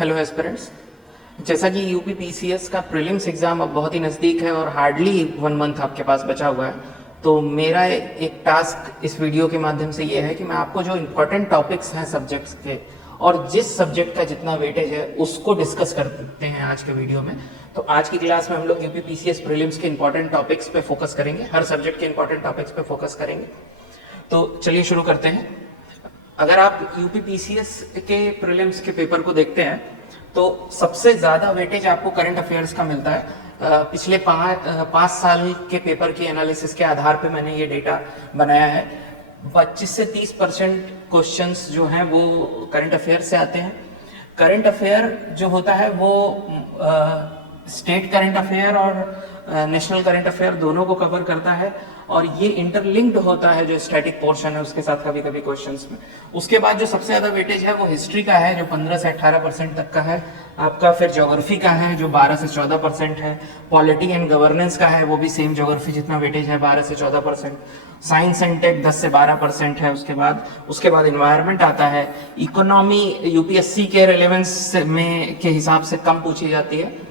Hello aspirants. जैसा कि UP PCS का प्रीलिम्स एग्ज़ाम अब बहुत ही नज़दीक है और हार्डली 1 मंथ आपके पास बचा हुआ है, तो मेरा एक टास्क इस वीडियो के माध्यम से ये है कि मैं आपको जो इम्पोर्टेंट टॉपिक्स हैं सब्जेक्ट्स के और जिस सब्जेक्ट का जितना वेटेज है उसको डिस्कस करते हैं आज के वीडियो में। तो आज की क्लास में हम लोग यूपी पीसीएस प्रीलिम्स के इंपॉर्टेंट टॉपिक्स पे फोकस करेंगे, हर सब्जेक्ट के इंपॉर्टेंट टॉपिक्स पे फोकस करेंगे। तो चलिए शुरू करते हैं। अगर आप यूपी पीसीएस के प्रीलिम्स के पेपर को देखते हैं तो सबसे ज्यादा वेटेज आपको करंट अफेयर्स का मिलता है। पिछले 5 साल के पेपर की एनालिसिस के आधार पे मैंने ये डेटा बनाया है। 25 से 30% क्वेश्चंस जो हैं वो करंट अफेयर से आते हैं। करंट अफेयर जो होता है वो स्टेट करंट अफेयर और नेशनल करंट अफेयर दोनों को कवर करता है और ये इंटरलिंक्ड होता है जो स्टैटिक पोर्शन है उसके साथ कभी कभी क्वेश्चंस में। उसके बाद जो सबसे ज्यादा वेटेज है वो हिस्ट्री का है जो 15 से 18% तक का है आपका। फिर ज्योग्राफी का है जो 12 से 14% है। पॉलिटी एंड गवर्नेंस का है वो भी सेम ज्योग्राफी जितना वेटेज है 12 से 14%। साइंस एंड टेक 10 से 12% है। उसके बाद इन्वायरमेंट आता है। इकोनॉमी यूपीएससी के रिलेवेंस में के हिसाब से कम पूछी जाती है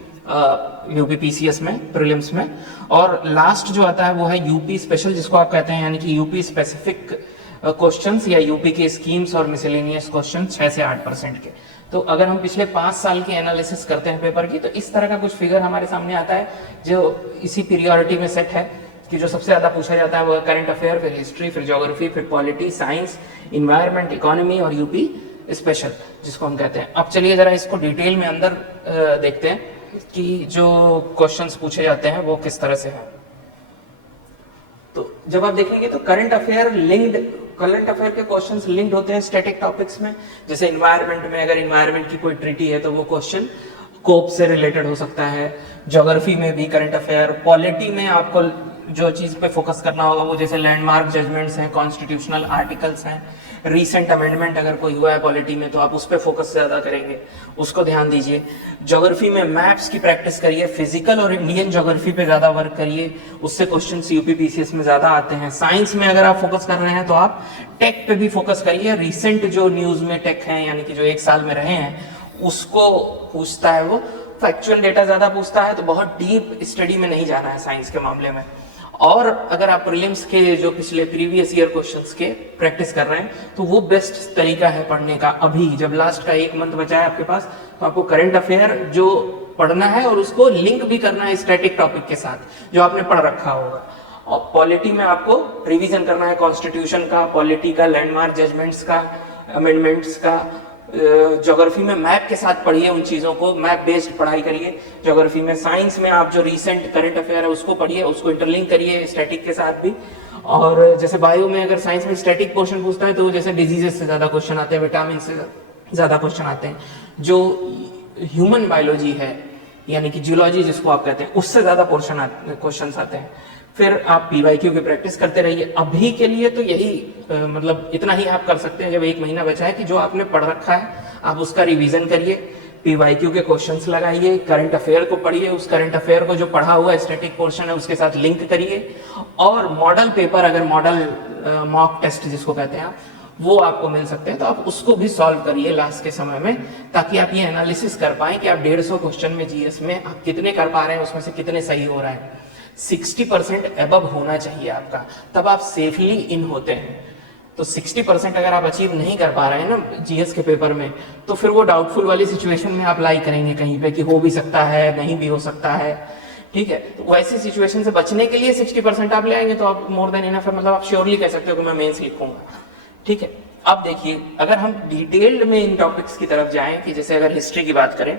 यूपी पीसीएस में प्रीलिम्स में। और लास्ट जो आता है वो है यूपी स्पेशल जिसको आप कहते हैं, यानी कि यूपी स्पेसिफिक क्वेश्चंस या यूपी के स्कीम्स और मिसलेनियस क्वेश्चन 6 से 8% के। तो अगर हम पिछले 5 साल की एनालिसिस करते हैं पेपर की तो इस तरह का कुछ फिगर हमारे सामने आता है जो इसी पीरियोरिटी में सेट है कि जो सबसे ज्यादा पूछा जाता है वो करंट अफेयर, फिर हिस्ट्री, फिर ज्योग्राफी, फिर पॉलिटी, साइंस, इन्वायरमेंट, इकोनॉमी और यूपी स्पेशल जिसको हम कहते हैं। अब चलिए जरा इसको डिटेल में अंदर देखते हैं कि जो क्वेश्चंस पूछे जाते हैं वो किस तरह से है। तो जब आप देखेंगे तो करंट अफेयर के क्वेश्चंस लिंक्ड होते हैं स्टैटिक टॉपिक्स में। जैसे इन्वायरमेंट में अगर इन्वायरमेंट की कोई ट्रीटी है तो वो क्वेश्चन कोप से रिलेटेड हो सकता है। ज्योग्राफी में भी करंट अफेयर। पॉलिटी में आपको जो चीज पे फोकस करना होगा वो जैसे लैंडमार्क जजमेंट्स हैं, कॉन्स्टिट्यूशनल आर्टिकल्स हैं, रीसेंट अमेंडमेंट अगर कोई हुआ है पॉलिटी में तो आप उस पर फोकस ज्यादा करेंगे, उसको ध्यान दीजिए। ज्योग्राफी में मैप्स की प्रैक्टिस करिए, फिजिकल और इंडियन ज्योग्राफी पे ज्यादा वर्क करिए, उससे क्वेश्चन यूपी पीसीएस में ज्यादा आते हैं। साइंस में अगर आप फोकस कर रहे हैं तो आप टेक पे भी फोकस करिए। रिसेंट जो न्यूज में टेक है यानी कि जो 1 साल में रहे हैं उसको पूछता है वो। फैक्चुअल डेटा ज्यादा पूछता है तो बहुत डीप स्टडी में नहीं जाना है साइंस के मामले में। और अगर आप प्रीलिम्स के जो पिछले प्रीवियस ईयर क्वेश्चंस के प्रैक्टिस कर रहे हैं तो वो बेस्ट तरीका है पढ़ने का। अभी जब लास्ट का 1 मंथ बचा है आपके पास तो आपको करंट अफेयर जो पढ़ना है और उसको लिंक भी करना है स्टैटिक टॉपिक के साथ जो आपने पढ़ रखा होगा। और पॉलिटी में आपको रिवीजन करना है कॉन्स्टिट्यूशन का, पॉलिटी का, लैंडमार्क जजमेंट्स का, अमेंडमेंट्स का। ज्योग्राफी में मैप के साथ पढ़िए, उन चीजों को मैप बेस्ड पढ़ाई करिए ज्योग्राफी में। साइंस में आप जो रीसेंट करंट अफेयर है उसको पढ़िए, उसको इंटरलिंक करिए स्टैटिक के साथ भी। और जैसे बायो में अगर साइंस में स्टैटिक पोर्शन पूछता है तो जैसे डिजीजेस से ज्यादा क्वेश्चन आते हैं, विटामिन से ज्यादा क्वेश्चन आते हैं। जो ह्यूमन बायोलॉजी है यानी कि जियोलॉजी जिसको आप कहते हैं उससे ज्यादा क्वेश्चन आते हैं। फिर आप पीवाईक्यू की प्रैक्टिस करते रहिए। अभी के लिए तो यही मतलब इतना ही आप कर सकते हैं जब 1 महीना बचा है कि जो आपने पढ़ रखा है आप उसका रिवीजन करिए, पीवाईक्यू के क्वेश्चंस लगाइए, करंट अफेयर को पढ़िए, उस करंट अफेयर को जो पढ़ा हुआ स्टैटिक पोर्शन है उसके साथ लिंक करिए। और मॉडल पेपर अगर मॉडल मॉक टेस्ट जिसको कहते हैं आप वो आपको मिल सकते हैं तो आप उसको भी सॉल्व करिए लास्ट के समय में, ताकि आप ये एनालिसिस कर पाए कि आप 150 क्वेश्चन में जीएस में आप कितने कर पा रहे हैं, उसमें से कितने सही हो रहा है। 60% एबव होना चाहिए आपका, तब आप सेफली इन होते हैं। तो 60% अगर आप अचीव नहीं कर पा रहे हैं ना जीएस के पेपर में तो फिर वो डाउटफुल वाली सिचुएशन में आप लाई करेंगे कहीं पे कि हो भी सकता है, नहीं भी हो सकता है। ठीक है, तो वैसी सिचुएशन से बचने के लिए 60% आप ले आएंगे तो आप मोर देन इनफ है, मतलब आप श्योरली कह सकते हो कि मैं मेंस लिखूंगा। ठीक है, अब देखिए अगर हम डिटेल्ड में इन टॉपिक्स की तरफ जाएं कि जैसे अगर हिस्ट्री की बात करें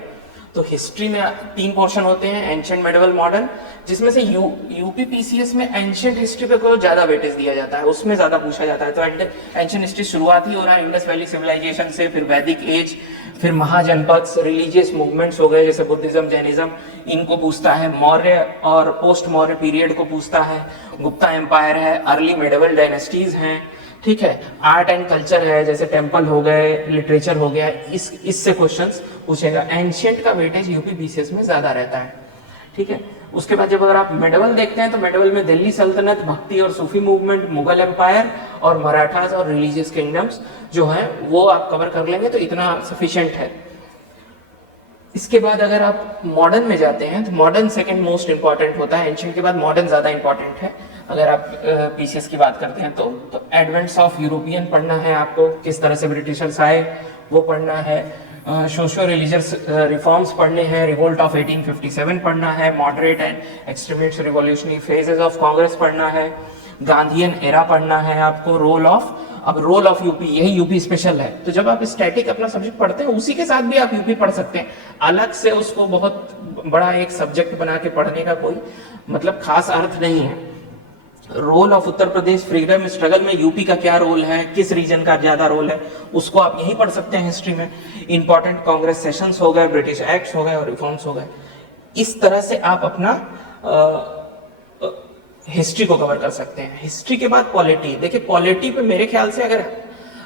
तो हिस्ट्री में 3 पोर्शन होते हैं, एंशिएंट, मेडिवल, मॉडर्न, जिसमें से यूपी पीसीएस में एंशिएंट हिस्ट्री पे को ज्यादा वेटेज दिया जाता है, उसमें ज्यादा पूछा जाता है। तो एंशिएंट हिस्ट्री शुरुआत ही हो रहा है इंडस वैली सिविलाइजेशन से, फिर वैदिक एज, फिर महाजनपद, रिलीजियस मूवमेंट्स हो गए जैसे बुद्धिज्म, जैनिज्म, इनको पूछता है। मौर्य और पोस्ट मौर्य पीरियड को पूछता है। गुप्ता एम्पायर है, अर्ली मेडिवल डायनेस्टीज हैं। ठीक है, आर्ट एंड कल्चर है जैसे टेम्पल हो गए, लिटरेचर हो गया, इससे क्वेश्चंस पूछेगा। एंशिएंट का वेटेज यूपी पीसीएस में ज्यादा रहता है। ठीक है, उसके बाद जब अगर आप मेडिवल देखते हैं तो मेडिवल में दिल्ली सल्तनत, भक्ति और सूफी मूवमेंट, मुगल एम्पायर और मराठास और रिलीजियस किंगडम्स जो हैं वो आप कवर कर लेंगे तो इतना सफिशिएंट है। इसके बाद अगर आप मॉडर्न में जाते हैं तो मॉडर्न सेकंड मोस्ट इंपॉर्टेंट होता है, एंशिएंट के बाद मॉडर्न ज्यादा इंपॉर्टेंट है। अगर आप पीसीएस की बात करते हैं तो एडवेंट्स ऑफ यूरोपियन पढ़ना है आपको, किस तरह से ब्रिटिशर्स आए वो पढ़ना है, सोशियो रिलीजियस रिफॉर्म्स पढ़ने हैं, रिवोल्ट ऑफ 1857 पढ़ना है, moderate and extremist revolutionary phases of Congress पढ़ना है, गांधीयन एरा पढ़ना है आपको, रोल ऑफ यूपी, यही यूपी स्पेशल है। तो जब आप स्टैटिक अपना सब्जेक्ट पढ़ते हैं उसी के साथ भी आप यूपी पढ़ सकते हैं, अलग से उसको बहुत बड़ा एक सब्जेक्ट बना के पढ़ने का कोई मतलब खास अर्थ नहीं है। Role of Uttar Pradesh freedom struggle में यूपी का क्या रोल है, किस रीजन का ज्यादा रोल है, उसको आप यही पढ़ सकते हैं हिस्ट्री में। इंपॉर्टेंट कांग्रेस सेशंस हो गए, ब्रिटिश एक्ट्स हो गए और रिफॉर्म्स हो गए। इस तरह से आप अपना हिस्ट्री को कवर कर सकते हैं। हिस्ट्री के बाद पॉलिटी, देखिए पॉलिटी पे मेरे ख्याल से अगर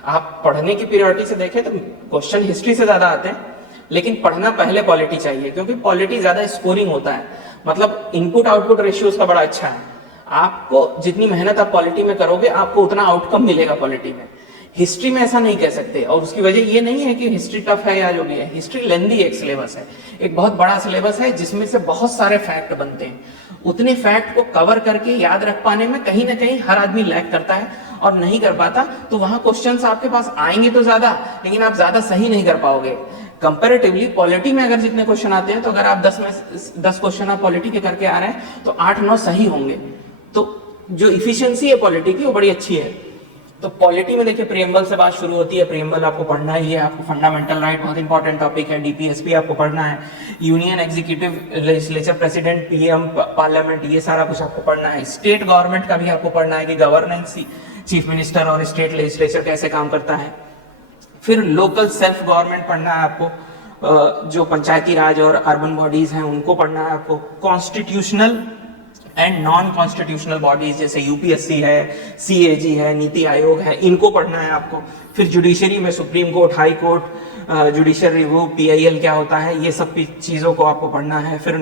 आप पढ़ने की पीरियोडिटी से देखें तो क्वेश्चन हिस्ट्री से ज्यादा आते हैं, लेकिन पढ़ना पहले पॉलिटी चाहिए, क्योंकि पॉलिटी ज्यादा स्कोरिंग होता है, मतलब इनपुट आउटपुट रेशियो उसका बड़ा अच्छा है। आपको जितनी मेहनत आप पॉलिटी में करोगे आपको उतना आउटकम मिलेगा पॉलिटी में। हिस्ट्री में ऐसा नहीं कह सकते, और उसकी वजह ये नहीं है कि हिस्ट्री टफ है या जो भी है, हिस्ट्री लेंदी एक सिलेबस है, एक बहुत बड़ा सिलेबस है जिसमें से बहुत सारे फैक्ट बनते हैं। उतने फैक्ट को कवर करके याद रख पाने में कहीं ना कहीं हर आदमी लैग करता है और नहीं कर पाता, तो वहां क्वेश्चंस आपके पास आएंगे तो ज्यादा, लेकिन आप ज्यादा सही नहीं कर पाओगे। कंपैरेटिवली पॉलिटी में अगर जितने क्वेश्चन आते हैं तो अगर आप 10 में 10 क्वेश्चन आप पॉलिटी के करके आ रहे हैं तो 8-9 सही होंगे। तो जो इफिशियंसी है पॉलिटी की वो बड़ी अच्छी है। तो पॉलिटी में देखिए प्रियम्बल से बात शुरू होती है, प्रियम्बल आपको पढ़ना ही है, आपको फंडामेंटल राइट बहुत इंपॉर्टेंट टॉपिक है, डीपीएसपी आपको पढ़ना है, union executive legislature president PM parliament ये सारा कुछ आपको पढ़ना है। स्टेट गवर्नमेंट का भी आपको पढ़ना है कि गवर्नेंस चीफ मिनिस्टर और स्टेट लेजिस्लेचर कैसे काम करता है। फिर लोकल सेल्फ गवर्नमेंट पढ़ना है आपको, जो पंचायती राज और अर्बन बॉडीज हैं उनको पढ़ना है आपको। Constitutional and non constitutional bodies जैसे यूपीएससी है, सीएजी है, नीति आयोग है, इनको पढ़ना है आपको। फिर जुडिशरी में supreme court, high court, judicial review, PIL क्या होता है, ये सब चीजों को आपको पढ़ना है। फिर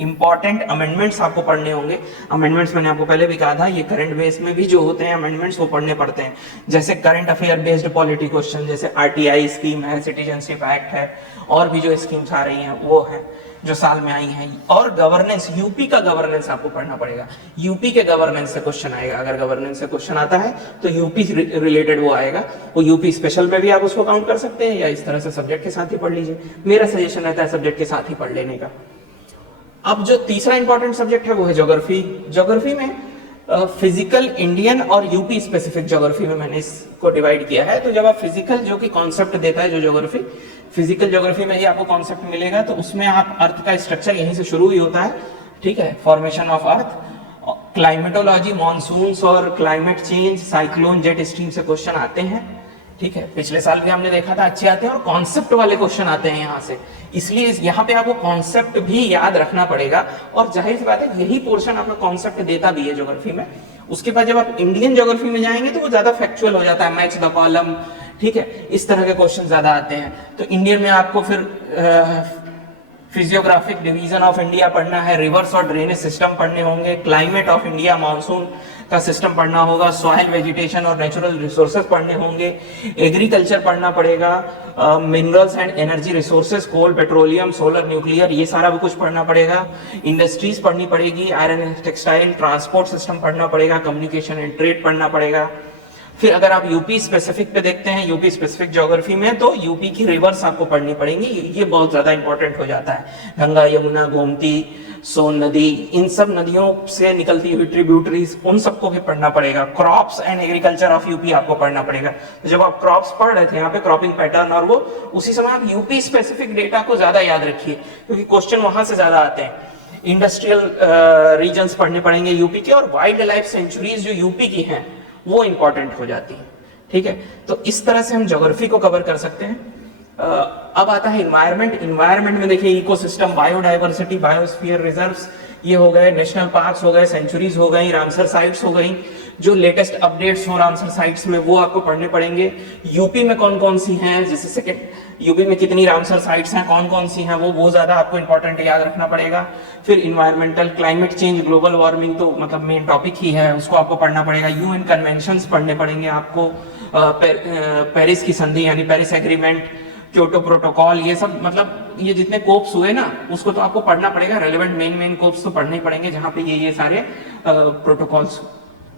इंपॉर्टेंट अमेंडमेंट्स आपको पढ़ने होंगे। अमेंडमेंट्स मैंने आपको पहले भी कहा था, ये करंट बेस में भी जो होते हैं अमेंडमेंट्स वो पढ़ने पड़ते हैं, जैसे current affair based polity question, जैसे आरटीआई स्कीम है, सिटीजनशिप एक्ट है, और भी जो स्कीम्स आ रही हैं वो है जो साल में आई है। और गवर्नेंस, यूपी का गवर्नेंस आपको पढ़ना पड़ेगा, यूपी के गवर्नेंस से क्वेश्चन आएगा। अगर गवर्नेंस से क्वेश्चन आता है तो यूपी रिलेटेड वो आएगा, वो यूपी स्पेशल में भी आप उसको काउंट कर सकते हैं, या इस तरह से सब्जेक्ट के साथ ही पढ़ लीजिए। मेरा सजेशन रहता है सब्जेक्ट के साथ ही पढ़ लेने का। अब जो तीसरा इंपॉर्टेंट सब्जेक्ट है वो है ज्योग्राफी। ज्योग्राफी में फिजिकल, इंडियन और यूपी स्पेसिफिक ज्योग्राफी में मैंने इसको डिवाइड किया है। तो जब आप फिजिकल जो कि कॉन्सेप्ट देता है जो ज्योग्राफी, फिजिकल ज्योग्राफी में ही आपको कॉन्सेप्ट मिलेगा, तो उसमें आप अर्थ का स्ट्रक्चर यहीं से शुरू ही होता है, ठीक है, formation of earth, climatology, monsoons और climate change, cyclone, jet stream से क्वेश्चन आते हैं, ठीक है। पिछले साल भी हमने देखा था अच्छे आते हैं, और कॉन्सेप्ट वाले क्वेश्चन आते हैं यहाँ से, इसलिए यहाँ पे आपको कॉन्सेप्ट भी याद रखना पड़ेगा। और जाहिर सी बात है यही पोर्शन आपका कॉन्सेप्ट देता भी है ज्योग्राफी में। उसके बाद जब आप इंडियन ज्योग्राफी में जाएंगे तो वो ज्यादा फैक्चुअल हो जाता है, मैच द कॉलम, ठीक है, इस तरह के क्वेश्चन ज्यादा आते हैं। तो इंडियन में आपको फिर फिजियोग्राफिक डिवीजन ऑफ इंडिया पढ़ना है, रिवर्स और ड्रेनेज सिस्टम पढ़ने होंगे, क्लाइमेट ऑफ इंडिया, मानसून का सिस्टम पढ़ना होगा, सॉइल, वेजिटेशन और नेचुरल रिसोर्सेज पढ़ने होंगे, एग्रीकल्चर पढ़ना पड़ेगा, minerals and energy resources, coal, petroleum, solar, nuclear, ये सारा भी कुछ पढ़ना पड़ेगा। इंडस्ट्रीज पढ़नी पड़ेगी, iron and textile, transport system पढ़ना पड़ेगा, कम्युनिकेशन एंड ट्रेड पढ़ना पड़ेगा। फिर अगर आप यूपी स्पेसिफिक पे देखते हैं, यूपी स्पेसिफिक ज्योग्राफी में, तो यूपी की रिवर्स आपको पढ़नी पड़ेंगी, ये बहुत ज्यादा इंपॉर्टेंट हो जाता है। गंगा, यमुना, गोमती, सोन नदी, इन सब नदियों से निकलती हुई ट्रिब्यूटरीज, उन सबको भी पढ़ना पड़ेगा। Crops and agriculture of UP आपको पढ़ना पड़ेगा। तो जब आप क्रॉप्स पढ़ रहे थे यहाँ पे, क्रॉपिंग पैटर्न और वो, उसी समय आप यूपी स्पेसिफिक डेटा को ज्यादा याद रखिए, क्योंकि क्वेश्चन वहां से ज्यादा आते हैं। इंडस्ट्रियल रीजन्स पढ़ने पड़ेंगे यूपी के, और वाइल्ड लाइफ सेंचुरीज जो यूपी की हैं वो इंपॉर्टेंट हो जाती है, ठीक है। तो इस तरह से हम ज्योग्राफी को कवर कर सकते हैं। अब आता है इन्वायरमेंट। इन्वायरमेंट में देखिए इकोसिस्टम, बायोडाइवर्सिटी, बायोस्फीयर रिजर्व्स, ये हो गए, नेशनल पार्क्स हो गए, सेंचुरीज हो गई, रामसर साइट्स हो गई, जो लेटेस्ट अपडेट्स हो रामसर साइट्स में वो आपको पढ़ने पड़ेंगे। यूपी में कौन कौन सी हैं, जैसे सेकंड यूपी में कितनी रामसर साइट्स हैं, कौन कौन सी हैं, वो ज्यादा आपको इंपॉर्टेंट याद रखना पड़ेगा। फिर environmental, climate change, global warming तो मतलब मेन टॉपिक ही है, उसको आपको पढ़ना पड़ेगा। यूएन कन्वेंशंस पढ़ने पड़ेंगे आपको, पेरिस की संधि यानी पेरिस एग्रीमेंट, क्योटो प्रोटोकॉल, ये सब मतलब ये जितने कोप्स हुए ना उसको तो आपको पढ़ना पड़ेगा, रेलेवेंट मेन कोप्स तो पढ़ने ही पड़ेंगे जहां पे ये सारे प्रोटोकॉल्स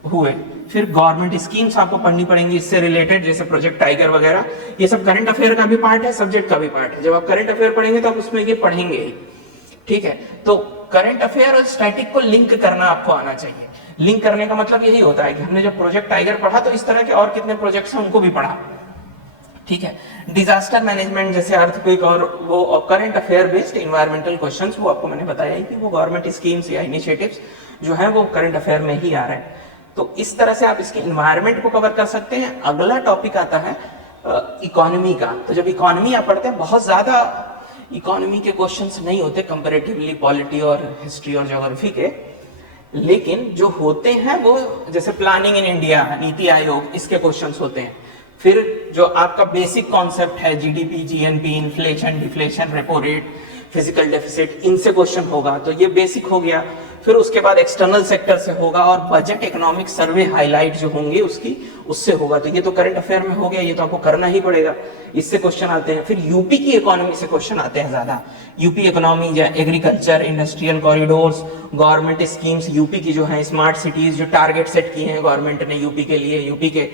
हुए। फिर गवर्नमेंट स्कीम्स आपको पढ़नी पड़ेंगी इससे रिलेटेड, जैसे प्रोजेक्ट टाइगर वगैरह, ये सब करंट अफेयर का भी पार्ट है, सब्जेक्ट का भी पार्ट है। जब आप करंट अफेयर पढ़ेंगे तो आप उसमें ये पढ़ेंगे ही, ठीक है। तो करंट अफेयर और स्टैटिक को लिंक करना आपको आना चाहिए। लिंक करने का मतलब यही होता है कि हमने जब प्रोजेक्ट टाइगर पढ़ा तो इस तरह के और कितने प्रोजेक्ट्स हैं उनको भी पढ़ा, ठीक है। डिजास्टर मैनेजमेंट जैसे अर्थक्वेक और वो current affair based environmental questions, वो आपको मैंने बताया ही कि वो गवर्नमेंट स्कीम्स या इनिशिएटिव्स जो है वो करंट अफेयर में ही आ रहे हैं। तो इस तरह से आप इसके इन्वायरमेंट को कवर कर सकते हैं। अगला टॉपिक आता है इकोनॉमी का। तो जब इकोनॉमी आप पढ़ते हैं, बहुत ज्यादा इकोनॉमी के क्वेश्चंस नहीं होते कंपैरेटिवली पॉलिटी और हिस्ट्री और ज्योग्राफी के, लेकिन जो होते हैं वो जैसे planning in India, NITI Aayog, इसके क्वेश्चंस होते हैं। फिर जो आपका बेसिक कॉन्सेप्ट है GDP, GNP, inflation, deflation, repo rate, physical deficit, इनसे क्वेश्चन होगा, तो ये बेसिक हो गया। फिर उसके बाद एक्सटर्नल सेक्टर से होगा और बजट इकोनॉमिक सर्वे हाईलाइट जो होंगे उसकी, उससे होगा। तो ये तो करंट अफेयर में हो गया, ये तो आपको करना ही पड़ेगा, इससे क्वेश्चन आते हैं। फिर यूपी की इकोनॉमी से क्वेश्चन आते हैं ज्यादा। यूपी इकोनॉमी या agriculture, industrial corridors, government schemes, UP की जो है स्मार्ट सिटीज, जो टारगेट सेट किए हैं गवर्नमेंट ने यूपी के लिए, यूपी के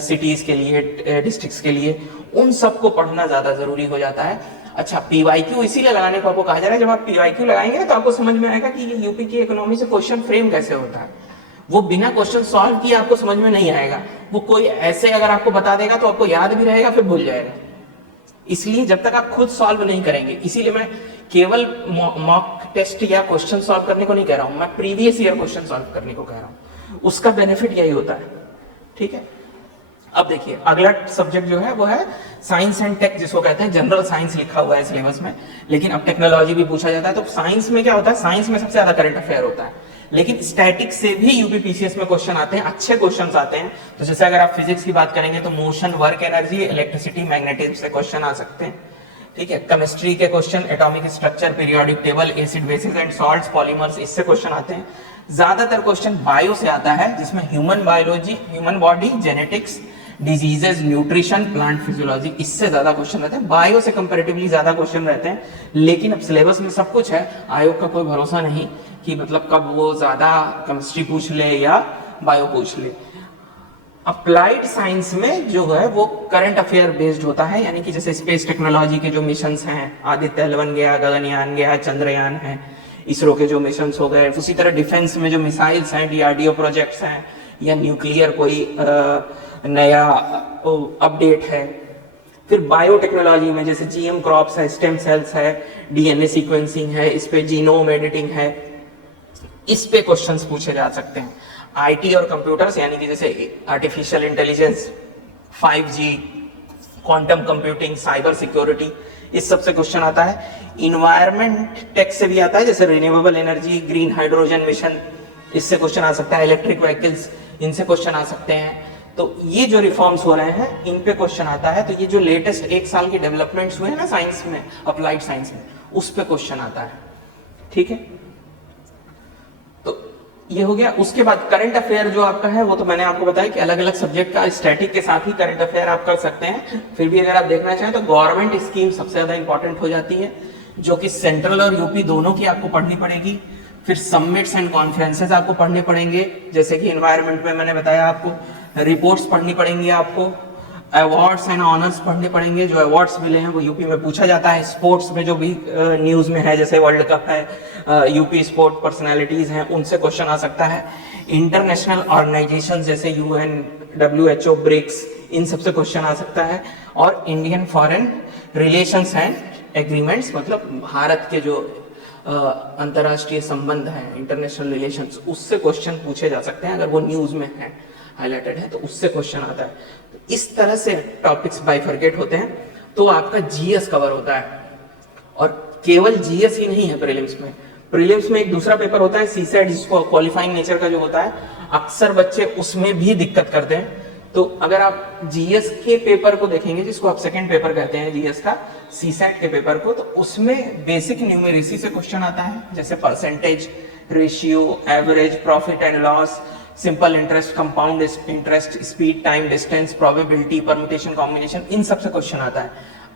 सिटीज के लिए, डिस्ट्रिक्ट्स के लिए, उन सबको पढ़ना ज्यादा जरूरी हो जाता है। अच्छा, पीवाईक्यू इसीलिए लगाने को आपको कहा जा रहा है, जब आप पीवाईक्यू लगाएंगे तो आपको समझ में आएगा कि ये यूपी की इकोनॉमी से क्वेश्चन फ्रेम कैसे होता है। वो बिना क्वेश्चन सॉल्व किए आपको समझ में नहीं आएगा। वो कोई ऐसे अगर आपको बता देगा तो आपको याद भी रहेगा, फिर भूल जाएगा। इसलिए जब तक आप खुद सॉल्व नहीं करेंगे, इसीलिए मैं केवल मॉक टेस्ट या क्वेश्चन सॉल्व करने को नहीं कह रहा हूं, मैं प्रीवियस ईयर क्वेश्चन सॉल्व करने को कह रहा हूं। उसका बेनिफिट यही होता है, ठीक है। अब देखिए अगला सब्जेक्ट जो है वो है साइंस एंड टेक, जिसको कहते हैं जनरल साइंस लिखा हुआ है सिलेबस में, लेकिन अब टेक्नोलॉजी भी पूछा जाता है। तो साइंस में क्या होता है, साइंस में सबसे ज्यादा करंट अफेयर होता है, लेकिन स्टैटिक से भी यूपीपीसीएस में क्वेश्चन आते हैं, अच्छे क्वेश्चंस आते हैं। तो जैसे अगर आप फिजिक्स की बात करेंगे तो motion, work energy, electricity, magnetism से क्वेश्चन आ सकते हैं, ठीक है। केमिस्ट्री के question, atomic structure, periodic table, acid basis and salts, polymers, इससे क्वेश्चन आते हैं। ज्यादातर क्वेश्चन बायो से आता है, जिसमें human biology, human body, genetics, diseases, nutrition, plant physiology, इससे ज्यादा क्वेश्चन रहते हैं। बायो से कंपैरेटिवली ज्यादा क्वेश्चन रहते हैं, लेकिन अब सिलेबस में सब कुछ है, आयोग का कोई भरोसा नहीं कि मतलब कब वो ज्यादा केमिस्ट्री पूछ ले या बायो पूछ ले। अप्लाइड साइंस में जो है वो करंट अफेयर बेस्ड होता है, यानी कि जैसे स्पेस टेक्नोलॉजी के जो मिशंस हैं, आदित्य L1 गया, गगनयान गया, चंद्रयान है, इसरो के जो मिशंस हो गए, उसी तरह डिफेंस में जो मिसाइल्स हैं, DRDO प्रोजेक्ट्स हैं, या न्यूक्लियर कोई नया अपडेट है। फिर बायोटेक्नोलॉजी में जैसे GM क्रॉप्स है, स्टेम सेल्स है, DNA सीक्वेंसिंग है, इस पे जीनोम एडिटिंग है, इस पे क्वेश्चंस पूछे जा सकते हैं। IT और कंप्यूटर्स, यानी कि जैसे artificial intelligence, 5G, quantum computing, cyber security, इस सब से क्वेश्चन आता है। इन्वायरमेंट टेक से भी आता है, जैसे renewable energy, green hydrogen mission, इससे क्वेश्चन आ सकता है। इलेक्ट्रिक व्हीकल्स, इनसे क्वेश्चन आ सकते हैं। तो ये जो रिफॉर्म्स हो रहे हैं इन पे क्वेश्चन आता है। तो ये जो लेटेस्ट 1 साल के डेवलपमेंट्स हुए हैं ना साइंस में, अप्लाइड साइंस में, उस पे क्वेश्चन आता है, ठीक है। तो ये हो गया। उसके बाद करंट अफेयर जो आपका है वो तो मैंने आपको बताया कि अलग अलग सब्जेक्ट का स्टैटिक के साथ ही करंट अफेयर आप कर सकते हैं। फिर भी अगर आप देखना चाहें तो गवर्नमेंट स्कीम सबसे ज्यादा इंपॉर्टेंट हो जाती है, जो कि सेंट्रल और यूपी दोनों की आपको पढ़नी पड़ेगी। फिर समिट्स एंड कॉन्फ्रेंसेस आपको पढ़ने पड़ेंगे, जैसे कि एनवायरनमेंट में मैंने बताया आपको, रिपोर्ट्स पढ़नी पड़ेंगी आपको, अवार्ड्स एंड ऑनर्स पढ़ने पड़ेंगे। जो अवार्ड्स मिले हैं वो यूपी में पूछा जाता है। स्पोर्ट्स में जो भी न्यूज में है, जैसे वर्ल्ड कप है, यूपी स्पोर्ट पर्सनालिटीज हैं, उनसे क्वेश्चन आ सकता है। इंटरनेशनल ऑर्गेनाइजेशन जैसे UN, WHO, ब्रिक्स, इन सबसे क्वेश्चन आ सकता है। और Indian foreign relations and agreements, मतलब भारत के जो अंतरराष्ट्रीय संबंध है, इंटरनेशनल रिलेशंस, उससे क्वेश्चन पूछे जा सकते हैं। अगर वो न्यूज में है, हाईलाइटेड है, तो उससे क्वेश्चन आता है। तो इस तरह से टॉपिक्स बाइफरकेट होते हैं, तो आपका GS कवर होता है। और केवल GS ही नहीं है प्रीलिम्स में। प्रीलिम्स में एक दूसरा पेपर होता है CSAT, जिसको क्वालिफाइंग नेचर का जो होता है, अक्सर बच्चे उसमें भी दिक्कत करते हैं। तो अगर आप GS के पेपर को देखेंगे, जिसको आप सेकंड पेपर कहते हैं GS का, CSAT के पेपर को, तो उसमें बेसिक न्यूमेरेसी से क्वेश्चन आता है, जैसे percentage, ratio, average, profit and loss, simple interest, compound interest, speed, time, distance, probability, permutation, combination, इन सब से क्वेश्चन आता है।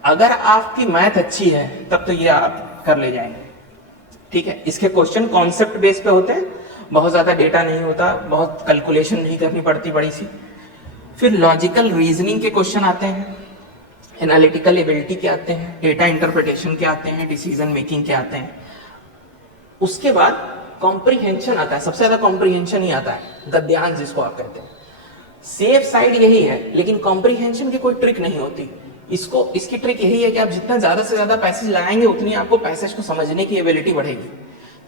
अगर आपकी मैथ अच्छी है तब तो ये आप कर ले जाएंगे, ठीक है। इसके क्वेश्चन कॉन्सेप्ट बेस पे होते हैं, बहुत ज्यादा डेटा नहीं होता, बहुत कैलकुलेशन नहीं करनी पड़ती बड़ी सी। फिर लॉजिकल रीजनिंग के क्वेश्चन आते हैं, एनालिटिकल एबिलिटी के आते हैं, डेटा इंटरप्रिटेशन के आते हैं, डिसीजन मेकिंग के आते हैं। उसके बाद कॉम्प्रीहेंशन आता है, सबसे ज्यादा कॉम्प्रीहेंशन ही आता है, गद्यांश जिसको आप कहते हैं। सेफ साइड यही है, लेकिन कॉम्प्रीहेंशन की कोई ट्रिक नहीं होती। इसकी ट्रिक यही है कि आप जितना ज्यादा से ज्यादा पैसेज लगाएंगे उतनी आपको पैसेज को समझने की एबिलिटी बढ़ेगी।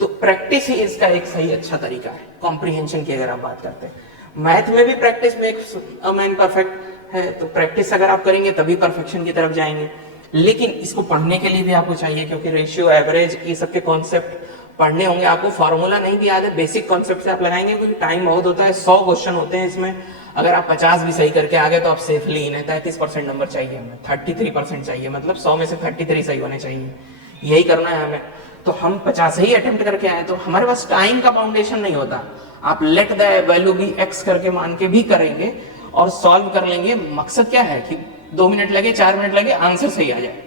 तो प्रैक्टिस ही इसका एक सही अच्छा तरीका है कॉम्प्रीहेंशन की। अगर आप बात करते हैं मैथ में भी practice makes a man perfect है, तो प्रैक्टिस अगर आप करेंगे तभी परफेक्शन की तरफ जाएंगे। लेकिन इसको पढ़ने के लिए भी आपको चाहिए, क्योंकि रेशियो, एवरेज, ये सब के कॉन्सेप्ट पढ़ने होंगे आपको। फॉर्मूला नहीं भी याद है, बेसिक कॉन्सेप्ट से आप लगाएंगे, क्योंकि टाइम बहुत होता है, 100 क्वेश्चन होते हैं इसमें। अगर आप 50 भी सही करके आ गए तो आप सेफली इन है। 33% नंबर चाहिए हमें, 33% चाहिए, मतलब 100 में से 33 सही होने चाहिए, यही करना है हमें। तो हम 50 ही अटेम्प्ट करके आए, तो हमारे पास टाइम का फाउंडेशन नहीं होता। आप let the value be x करके मान के भी करेंगे और सॉल्व कर लेंगे। मकसद क्या है कि 2 मिनट लगे, 4 मिनट लगे, आंसर सही आ जाए,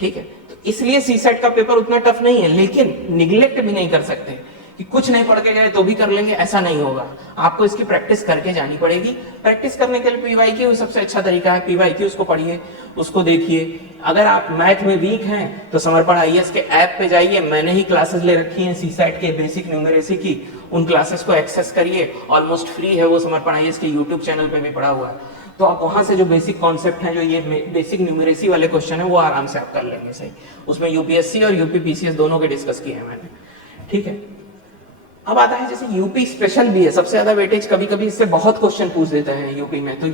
ठीक है। तो इसलिए सीसेट का पेपर उतना टफ नहीं है, लेकिन निगलेक्ट भी नहीं कर सकते कि कुछ नहीं पढ़ के गए तो भी कर लेंगे, ऐसा नहीं होगा। आपको इसकी प्रैक्टिस करके जानी पड़ेगी। प्रैक्टिस करने के लिए पीवाईक्यू सबसे अच्छा तरीका है। पीवाईक्यू उसको पढ़िए, उसको देखिए। अगर आप मैथ में वीक हैं तो समर्पण आईएएस के ऐप पे जाइए, मैंने ही क्लासेस ले रखी हैं सीसेट के बेसिक न्यूमेरेसी की, उन क्लासेस को एक्सेस करिए, ऑलमोस्ट फ्री है वो। समर्पण आईएएस के यूट्यूब चैनल पे भी पड़ा हुआ है, तो आप वहां से जो बेसिक कॉन्सेप्ट है, जो ये बेसिक न्यूमेरेसी वाले क्वेश्चन है, वो आराम से आप कर लेंगे सही। उसमें यूपीएससी और यूपीपीसीएस दोनों के डिस्कस किए हैं मैंने, ठीक है। अब आता है जैसे यूपी स्पेशल भी है, सबसे ज्यादा वेटेज कभी कभी इससे बहुत क्वेश्चन पूछ देते हैं यूपी में। तो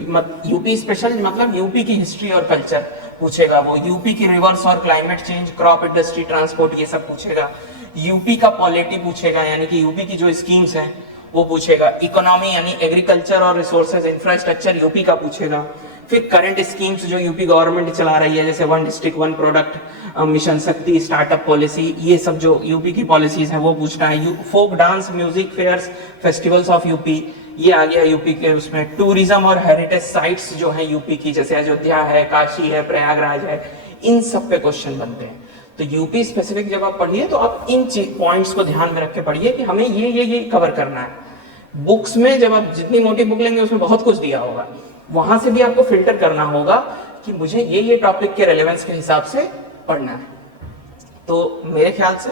यूपी स्पेशल मतलब यूपी की हिस्ट्री और कल्चर पूछेगा वो, यूपी की रिवर्स और climate change, crop industry, transport, ये सब पूछेगा। यूपी का पॉलिटी पूछेगा, यानी कि यूपी की जो स्कीम्स हैं वो पूछेगा। इकोनॉमी यानी एग्रीकल्चर और रिसोर्सेज, इंफ्रास्ट्रक्चर यूपी का पूछेगा। फिर करंट स्कीम्स जो यूपी गवर्नमेंट चला रही है, जैसे 1 डिस्ट्रिक्ट 1 प्रोडक्ट, मिशन शक्ति, स्टार्टअप पॉलिसी, ये सब जो यूपी की पॉलिसीज हैं वो पूछना है। Folk dance, music fairs, festivals of UP, ये आ गया यूपी के उसमें। टूरिज्म और हेरिटेज साइट्स जो है यूपी की, जैसे अयोध्या है, काशी है, प्रयागराज है, इन सब पे क्वेश्चन बनते हैं। तो यूपी स्पेसिफिक जब आप पढ़िए तो आप इन पॉइंट्स को ध्यान में रख के पढ़िए कि हमें ये कवर करना है। बुक्स में जब आप जितनी मोटी बुक लेंगे उसमें बहुत कुछ दिया होगा, वहां से भी आपको फिल्टर करना होगा कि मुझे ये टॉपिक के रेलेवेंस के हिसाब से पढ़ना है। तो मेरे ख्याल से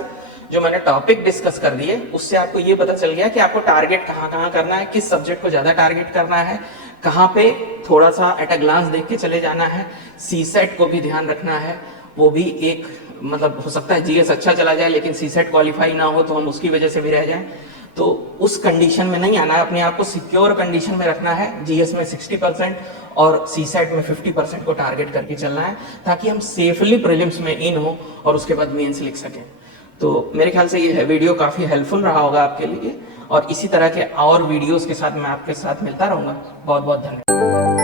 जो मैंने टॉपिक डिस्कस कर दिए उससे आपको ये पता चल गया कि आपको टारगेट कहाँ करना है, किस सब्जेक्ट को ज्यादा टारगेट करना है, कहाँ पे थोड़ा सा एट अ ग्लांस देख के चले जाना है। सीसेट को भी ध्यान रखना है, वो भी एक मतलब हो सकता है जीएस अच्छा चला जाए लेकिन सीसेट क्वालिफाई ना हो तो हम उसकी वजह से भी रह जाएं। तो उस कंडीशन में नहीं आना है, अपने आप को सिक्योर कंडीशन में रखना है। जीएस में 60% और सीसेट में 50% को टारगेट करके चलना है, ताकि हम सेफली प्रीलिम्स में इन हो और उसके बाद मेंस लिख सकें। तो मेरे ख्याल से ये वीडियो काफी हेल्पफुल रहा होगा आपके लिए, और इसी तरह के और वीडियोस के साथ मैं आपके साथ मिलता रहूंगा। बहुत बहुत धन्यवाद।